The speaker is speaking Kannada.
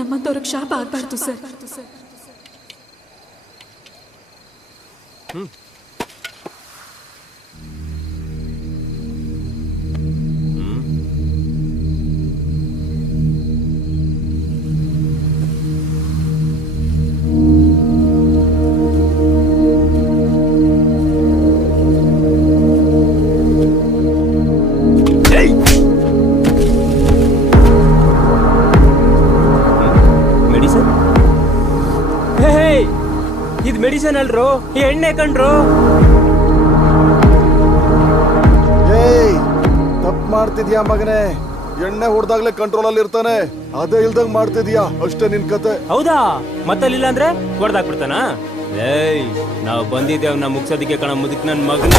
ನಮ್ಮಂತವ್ರಿಗೆ ಶಾಪ ಆಗ್ಬಾರ್ದು ಸರ್. ಇದು ಮೆಡಿಸಿನ್ ಅಲ್ರು, ಈ ಎಣ್ಣೆ ಕಂಡ್ರು. ತಪ್ಪು ಮಾಡ್ತಿದ್ಯಾ ಮಗನೇ, ಎಣ್ಣೆ ಹೊಡೆದಾಗ್ಲೇ ಕಂಟ್ರೋಲ್ ಅಲ್ಲಿ ಇರ್ತಾನೆ, ಅದೇ ಇಲ್ದಂಗ್ ಮಾಡ್ತಿದ್ಯಾ ಅಷ್ಟೇ ನಿನ್ ಕತೆ. ಹೌದಾ? ಮತ್ತಲ್ಲಿಲ್ಲ ಅಂದ್ರೆ ಹೊಡೆದಾಕ್ಬಿಡ್ತಾನ? ಏಯ್, ನಾವು ಬಂದಿದ್ದೇವ್ ನಾ ಮುಗ್ಸೋದಿಕ್ಕೆ ಕಣ ಮುದುಕ್ ನನ್ ಮಗನ.